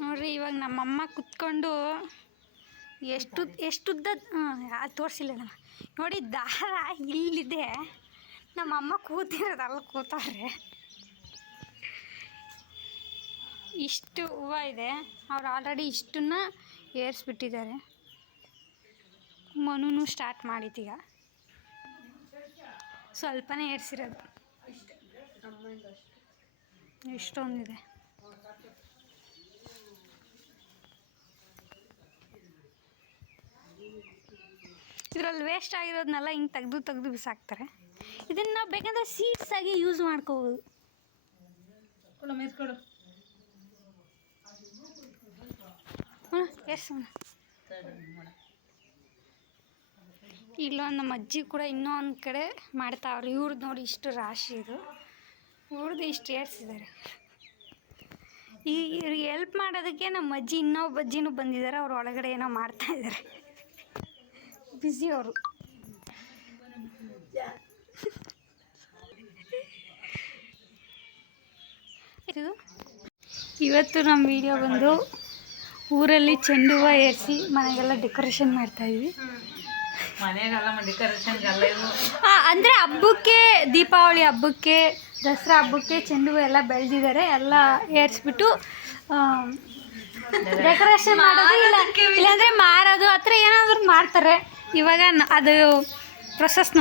ನೋಡ್ರಿ, ಇವಾಗ ನಮ್ಮಮ್ಮ ಕುತ್ಕೊಂಡು ಎಷ್ಟು ಎಷ್ಟು ಉದ್ದ ಹಾಂ ಅದು ತೋರಿಸಿಲ್ಲ ನಮ್ಮ ನೋಡಿ, ದಾರ ಇಲ್ಲಿದೆ. ನಮ್ಮಮ್ಮ ಕೂತಿರೋದು ಅಲ್ಲಿ ಕೂತವ್ರೆ. ಇಷ್ಟು ಹೂವು ಇದೆ. ಅವ್ರು ಆಲ್ರೆಡಿ ಇಷ್ಟನ್ನ ಏರಿಸ್ಬಿಟ್ಟಿದ್ದಾರೆ. ಮನೂ ಸ್ಟಾರ್ಟ್ ಮಾಡಿದೀಗ. ಸ್ವಲ್ಪನೇ ಏರಿಸಿರೋದು. ಇಷ್ಟೊಂದಿದೆ. ಇದರಲ್ಲಿ ವೇಸ್ಟ್ ಆಗಿರೋದನ್ನೆಲ್ಲ ಹಿಂಗೆ ತೆಗೆದು ತೆಗೆದು ಬಿಸಾಕ್ತಾರೆ. ಇದನ್ನು ನಾವು ಬೇಕಂದ್ರೆ ಸೀಡ್ಸ್ ಆಗಿ ಯೂಸ್ ಮಾಡ್ಕೋಬೋದು. ಎಸ್ ಇಲ್ಲೊಂದು ನಮ್ಮ ಅಜ್ಜಿ ಕೂಡ ಇನ್ನೂ ಒಂದು ಕಡೆ ಮಾಡ್ತಾವ್ರೆ ಇವ್ರದ್ದು ನೋಡಿ ಇಷ್ಟು ರಾಶಿ ಇದು. ಇವ್ರದ್ದು ಇಷ್ಟು ಏರ್ಸಿದ್ದಾರೆ ಈ ಇವ್ರಿಗೆ ಹೆಲ್ಪ್ ಮಾಡೋದಕ್ಕೆ ನಮ್ಮ ಅಜ್ಜಿ ಇನ್ನೊಬ್ಬ ಅಜ್ಜಿನೂ ಬಂದಿದ್ದಾರೆ. ಅವ್ರ ಒಳಗಡೆ ಏನೋ ಮಾಡ್ತಾ ಇದ್ದಾರೆ ಬ್ಯುಸಿ ಅವರು ಇದು? ಇವತ್ತು ನಮ್ಮ ವಿಡಿಯೋ ಬಂದು ಊರಲ್ಲಿ ಚೆಂಡು ಹೂವು ಏರಿಸಿ ಮನೆಗೆಲ್ಲ ಡೆಕೋರೇಷನ್ ಮಾಡ್ತಾಯಿದ್ವಿ ಅಂದರೆ ಹಬ್ಬಕ್ಕೆ ದೀಪಾವಳಿ ಹಬ್ಬಕ್ಕೆ ದಸರಾ ಹಬ್ಬಕ್ಕೆ ಚೆಂಡು ಹೂವು ಎಲ್ಲ ಬೆಳೆದಿದ್ದಾರೆ. ಎಲ್ಲ ಏರಿಸ್ಬಿಟ್ಟು ಡೆಕೋರೇಷನ್ ಮಾಡೋದು ಇಲ್ಲ. ಇಲ್ಲಾಂದ್ರೆ ಮಾರೋದು ಆ ಏನಾದ್ರು ಏನಾದರೂ ಮಾಡ್ತಾರೆ. ಇವಾಗ ಅದು ಪ್ರೊಸೆಸ್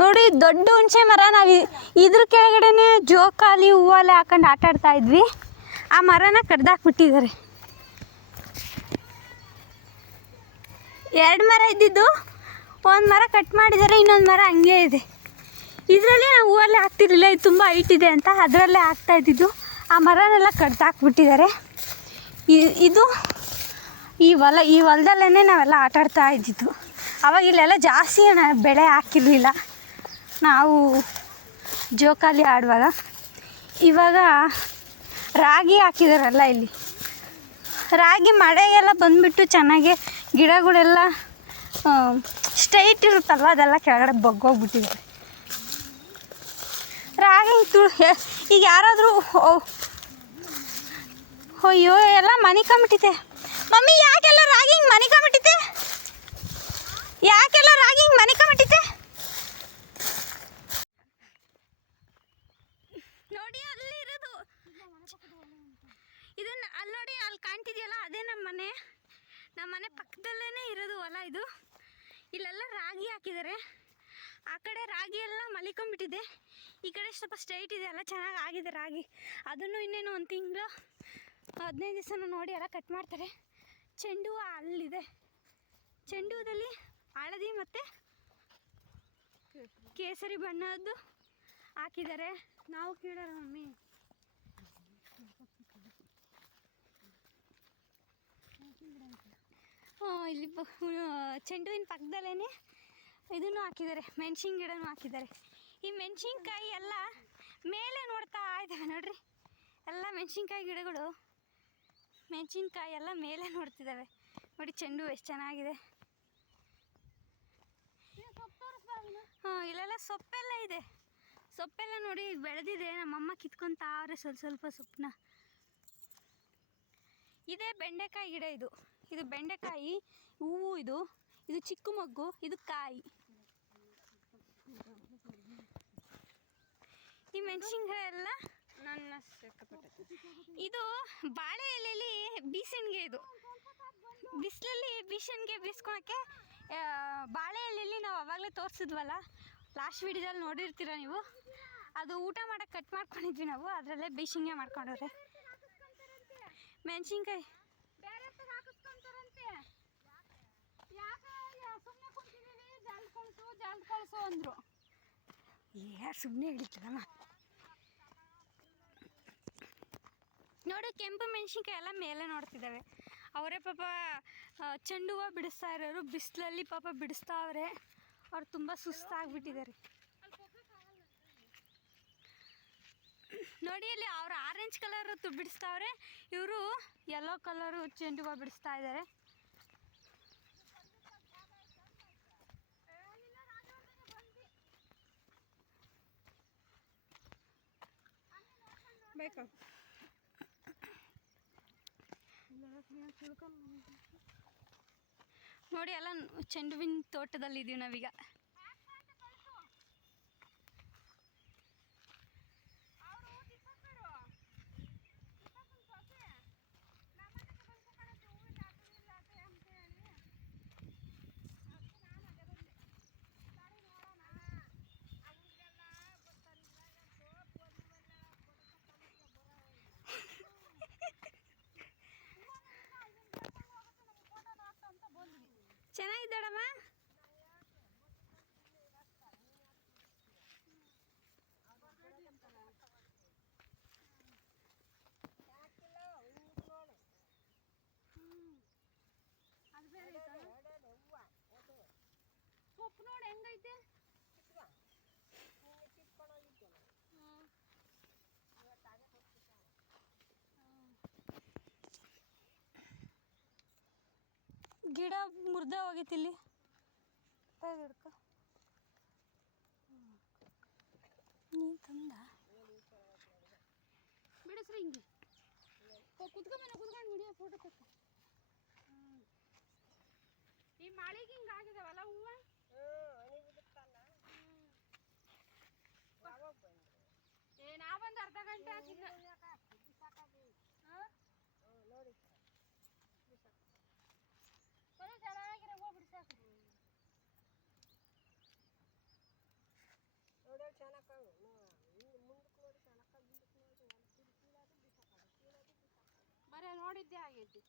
ನೋಡಿ, ದೊಡ್ಡ ಹುಣಸೆ ಮರ. ನಾವು ಇದ್ರ ಕೆಳಗಡೆನೆ ಜೋಕಾಲಿ ಹೂವಲ್ಲಿ ಹಾಕೊಂಡು ಆಟ ಆಡ್ತಾ ಇದ್ವಿ. ಆ ಮರನ ಕಡ್ದಾಕ್ಬಿಟ್ಟಿದ್ದಾರೆ. ಎರಡು ಮರ ಇದ್ದಿದ್ದು. ಒಂದು ಮರ ಕಟ್ ಮಾಡಿದ್ದಾರೆ, ಇನ್ನೊಂದು ಮರ ಹಂಗೆ ಇದೆ. ಇದರಲ್ಲಿ ನಾವು ಹೂವಲ್ಲೇ ಹಾಕ್ತಿರ್ಲಿಲ್ಲ, ಇದು ತುಂಬ ಹೈಟ್ ಇದೆ ಅಂತ ಅದರಲ್ಲೇ ಹಾಕ್ತಾ ಇದ್ದಿದ್ದು. ಆ ಮರನೆಲ್ಲ ಕಡ್ದಾಕ್ಬಿಟ್ಟಿದ್ದಾರೆ. ಇದು ಈ ಹೊಲ, ಈ ಹೊಲದಲ್ಲೇ ನಾವೆಲ್ಲ ಆಟಾಡ್ತಾ ಇದ್ದಿದ್ದು. ಅವಾಗ ಇಲ್ಲೆಲ್ಲ ಜಾಸ್ತಿ ಬೆಳೆ ಹಾಕಿರಲಿಲ್ಲ. ನಾವು ಜೋಕಾಲಿ ಆಡುವಾಗ ಇವಾಗ ರಾಗಿ ಹಾಕಿದಾರಲ್ಲ ಇಲ್ಲಿ. ರಾಗಿ ಮಳೆಗೆಲ್ಲ ಬಂದುಬಿಟ್ಟು ಚೆನ್ನಾಗಿ ಗಿಡಗಳೆಲ್ಲ ಸ್ಟ್ರೈಟ್ ಇರುತ್ತಲ್ವ, ಅದೆಲ್ಲ ಕೆಳಗಡೆ ಬಗ್ಗೋಗ್ಬಿಟ್ಟಿದೆ ರಾಗಿ ತು ಈಗ ಯಾರಾದರೂ ಅಯ್ಯೋ, ಎಲ್ಲ ಮನಿಕೊಂಬಿಟ್ಟಿದೆ ಮಮ್ಮಿ, ಯಾಕೆಲ್ಲ ರಾಗಿ ಹಿಂಗೆ ಮನಿಕೊಂಬಿಟ್ಟಿದೆ ಯಾಕೆಲ್ಲ ರಾಗಿ ಹಿಂಗೆ ಮನಿಕೊಂಬಿಟ್ಟಿದೆ ನೋಡಿ ಅಲ್ಲಿ ಇರೋದು ಇದನ್ನ ಅಲ್ಲಿ ನೋಡಿ ಅಲ್ಲಿ ಕಾಣ್ತಿದೆಯಲ್ಲ ಅದೇ ನಮ್ಮ ಮನೆ ನಮ್ಮ ಮನೆ ಪಕ್ಕದಲ್ಲೇ ಇರೋದು ಹೊಲ ಇದು ಇಲ್ಲೆಲ್ಲ ರಾಗಿ ಹಾಕಿದ್ದಾರೆ ಆ ಕಡೆ ರಾಗಿ ಎಲ್ಲ ಮಲಿಕೊಂಬಿಟ್ಟಿದೆ ಈ ಕಡೆ ಸ್ವಲ್ಪ ಸ್ಟ್ರೈಟ್ ಇದೆ ಎಲ್ಲ ಚೆನ್ನಾಗಿ ಆಗಿದೆ ರಾಗಿ ಅದನ್ನು ಇನ್ನೇನು ಒಂದು ತಿಂಗಳು, ಹದಿನೈದು ದಿವಸನೂ ನೋಡಿ ಎಲ್ಲ ಕಟ್ ಮಾಡ್ತಾರೆ. ಚೆಂಡು ಹೂವು ಅಲ್ಲಿದೆ. ಚೆಂಡು ಹೂದಲ್ಲಿ ಹಳದಿ ಮತ್ತು ಕೇಸರಿ ಬಣ್ಣದ್ದು ಹಾಕಿದ್ದಾರೆ. ನಾವು ಕೇಳೋಣ ಮಮ್ಮಿ. ಇಲ್ಲಿ ಚೆಂಡುವಿನ ಪಕ್ಕದಲ್ಲೇ ಇದನ್ನು ಹಾಕಿದ್ದಾರೆ. ಮೆಣ್ಸಿನ ಗಿಡನೂ ಹಾಕಿದ್ದಾರೆ. ಈ ಮೆಣ್ಸಿನ್ಕಾಯಿ ಎಲ್ಲ ಮೇಲೆ ನೋಡ್ತಾ ಇದ್ದಾವೆ ನೋಡ್ರಿ. ಎಲ್ಲ ಮೆಣಸಿನ್ಕಾಯಿ ಗಿಡಗಳು. ಮೆಣಸಿನ್ಕಾಯಿ ಎಲ್ಲ ಮೇಲೆ ನೋಡ್ತಿದ್ದಾವೆ. ನೋಡಿ ಚೆಂಡು ಎಷ್ಟು ಚೆನ್ನಾಗಿದೆ. ಹಾಂ ಇಲ್ಲೆಲ್ಲ ಸೊಪ್ಪೆಲ್ಲ ಇದೆ. ಸೊಪ್ಪೆಲ್ಲ ನೋಡಿ ಬೆಳೆದಿದೆ. ನಮ್ಮಮ್ಮ ಕಿತ್ಕೊತಾವ್ರೆ ಸ್ವಲ್ಪ ಸ್ವಲ್ಪ ಸೊಪ್ಪನ್ನ. ಇದೇ ಬೆಂಡೆಕಾಯಿ ಗಿಡ ಇದು. ಇದು ಬೆಂಡೆಕಾಯಿ ಹೂವು ಇದು. ಇದು ಚಿಕ್ಕ ಮಗ್ಗು ಇದು ಕಾಯಿ. ಈ ಮೆಣಸಿನ್ಕಾಯಿ ಎಲ್ಲ? ನನ್ನ ಇದು ಬಾಳೆ ಎಲೆಯಲ್ಲಿ ಬೀಸಣಿಗೆ ಇದು. ಬಿಸಿಲಲ್ಲಿ ಬೀಸಣಿಗೆ ಬೀಸ್ಕೊಳಕ್ಕೆ ಬಾಳೆ ಎಲೆಯಲ್ಲಿ ನಾವು ಅವಾಗಲೇ ತೋರಿಸಿದ್ವಲ್ಲ? ಲಾಸ್ಟ್ ವಿಡಿಯೋದಲ್ಲಿ ನೋಡಿರ್ತೀರ ನೀವು? ಅದು ಊಟ ಮಾಡೋಕ್ಕೆ ಕಟ್ ಮಾಡ್ಕೊಂಡಿದ್ವಿ ನಾವು ಅದರಲ್ಲೇ ಬೀಸಣಿಗೆ ಮಾಡ್ಕೊಂಡವ್ರೆ. ಮೆಣಸಿನ್ಕಾಯಿ. ಅಂದ್ರು. ಯಾರು ಸುಮ್ಮನೆ ಹಿಡಿತದಮ್ಮ ನೋಡಿ, ಕೆಂಪು ಮೆಣಸಿನ್ಕಾಯಿ ಎಲ್ಲ ಮೇಲೆ ನೋಡ್ತಿದ್ದಾವೆ. ಅವರೇ ಪಾಪ ಚೆಂಡು ಹೂವು ಬಿಡಿಸ್ತಾ ಇರೋರು, ಬಿಸಿಲಲ್ಲಿ ಪಾಪ ಬಿಡಿಸ್ತಾವ್ರೆ. ಅವ್ರು ತುಂಬ ಸುಸ್ತಾಗ್ಬಿಟ್ಟಿದ್ದಾರೆ. ನೋಡಿ, ಅಲ್ಲಿ ಅವ್ರು ಆರೆಂಜ್ ಕಲರ್ ಬಿಡಿಸ್ತಾವ್ರೆ. ಇವರು ಯೆಲ್ಲೋ ಕಲರು ಚೆಂಡು ಹೂವು ಬಿಡಿಸ್ತಾ ಇದ್ದಾರೆ. ಬೇಕಾ ನೋಡಿ ಎಲ್ಲ ಚೆಂಡು ಹೂವಿನ ತೋಟದಲ್ಲಿ ಇದೀವಿ ನಾವೀಗ. ಚೆನ್ನಾಗಿದ್ದಾಳಮ್ಮ? ಗಿಡ ಮುರ್ದ ಹೋಗಿತ್ತಿಲ್ಲಿ ಹಿಡ್ಕೊ ನೀನು ತಂದ ಬಿಡಿಸ್ರಿ ಹಿಂಗೆ ಕುತ್ಕೊಂಬನ ಕುತ್ಕೊಂಡು ಹಿಡಿಯೋ ಫೋಟೋ ತಕ್ಕ ಈ ಮಳೆಗೆ ಹಿಂಗೆ ಆಗಿದಾವಲ್ಲ ಹೂವ ಏ ನಾವೊಂದು ಅರ್ಧ ಗಂಟೆ ಆಗಿದ್ದ ಬರೀ ನೋಡಿದ್ದೆ ಆಗೈತಿ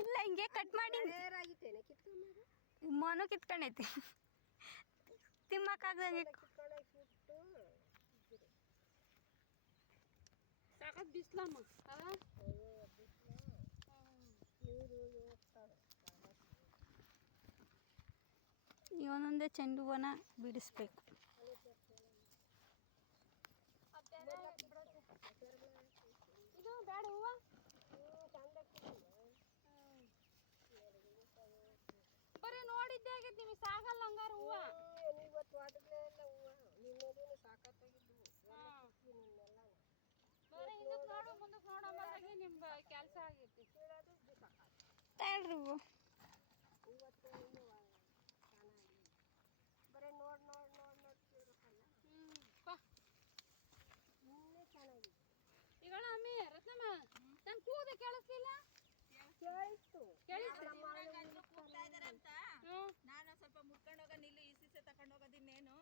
ಇಲ್ಲ ಹಿಂಗೆ ಕಟ್ ಮಾಡಿ. ಮನು ಕಿತ್ಕೊಂಡೈತಿ. ತಿಮ್ಮಕ್ಕಾಗ್ದಂಗೆ ಸಾಕತ್ ಬಿಸ್ಲಮ್ಮ. ಚೆಂಡು ಹೂವನ ಬಿಡಿಸ್ಬೇಕು ಇದು ಬೇಡ ಹೂವ ಬರೀ ನಿಮಗೆ ಸಾಗಲ್ಲ ಹಂಗಾರ ಹೂವ. ಬರೀ ಹಿಂದಕ್ಕೆ ನೋಡು ಮುಂದಕ್ಕೆ ನೋಡು ನಿಮ್ಮ ಕೆಲಸ ಆಗೈತಿ. ತಗೊಳ್ರಿ ಹೂವು. ಹ್ಮ್ ಬಾ ಈಗ ಅಮ್ಮಿ ರತ್ನಮ್ಮ ನಂಗೆ ಕೂದ ಕೇಳಿಸ್ಲಿಲ್ಲ? ಕೇಳಿಸ್ತು. ಹ್ಮ್. ನಾನು ಸ್ವಲ್ಪ ಮುಟ್ಕೊಂಡು ಹೋಗ ನಿಲ್ಲು ಈ ಸೀಸೆ ತಕೊಂಡು ಹೋಗೋದಿನ್ನೇನು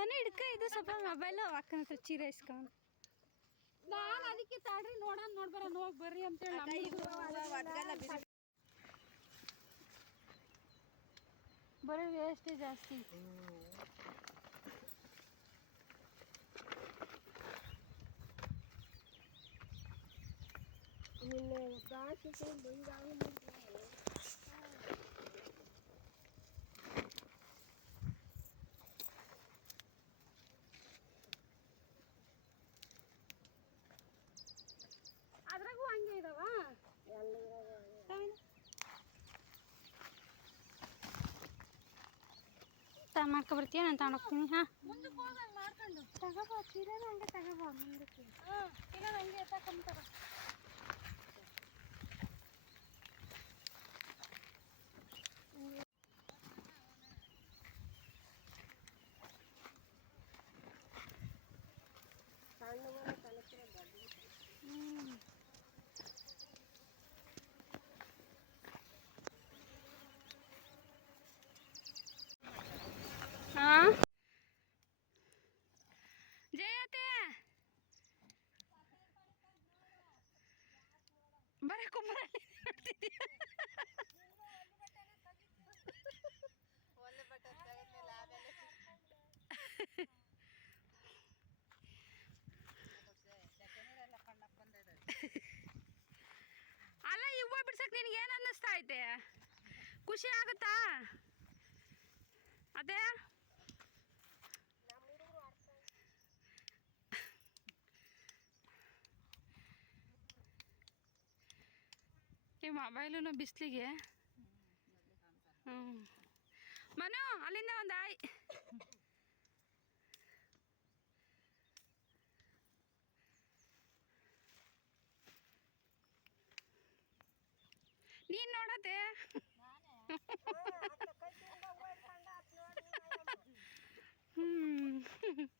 ಮನೆ ಹಿಡ್ಕ ಇದು ಸ್ವಲ್ಪ ಮೊಬೈಲು ಅಕ್ಕನ ಹತ್ರ ಚೀರ ಇಸ್ಕೊಂಡು. ನಾನು ಅದಕ್ಕೆ ತಾಡ್ರಿ ನೋಡೋಣ ನೋಡ್ಬರ ಹೋಗಿ ಬರ್ರಿ ಅಂತೇಳಿ ನಮ್ಮ ಬರೀ ವೇಸ್ಟೇ ಜಾಸ್ತಿ. ಅದ್ರಾಗೂ ಹಂಗೆ ಇದಾವ ತಾ ಮಾಡ್ಕೊಬರ್ತೀಯ? ನಾನು ತಗೊಂಡು ಹೋಗ್ತೀನಿ ಹಾಂ. ಮುಂದಕ್ಕೆ ಹೋಗಂಗೆ ಮಾಡ್ಕೊಂಡು. ತಗೋಬೋ ಚೀರನ ಹಂಗೆ ತಗೋಬೋ ಮುಂದಕ್ಕೆ. ಹಾಂ ಈಗ ಹಂಗೆ ಹಾಂ ಬರ ಕುಂಬರಲ್ಲಿ ನೋಡ್ತಿದ್ದೀಯ ಅಲ್ಲ ಈ ಹೂವು ಬಿಡ್ಸಕ್ ನಿನಗೆ ಏನು ಅನ್ನಿಸ್ತಾ ಐತೆ? ಖುಷಿ ಆಗುತ್ತಾ? ಅದೇ? ಈ ಮೊಬೈಲು ಬಿಸಿಲಿಗೆ. ಹ್ಞೂ ಮನು ಅಲ್ಲಿಂದ ಒಂದು ಆಯ್. ನೀನು ನೋಡತ್ತೆ. ಹ್ಞೂ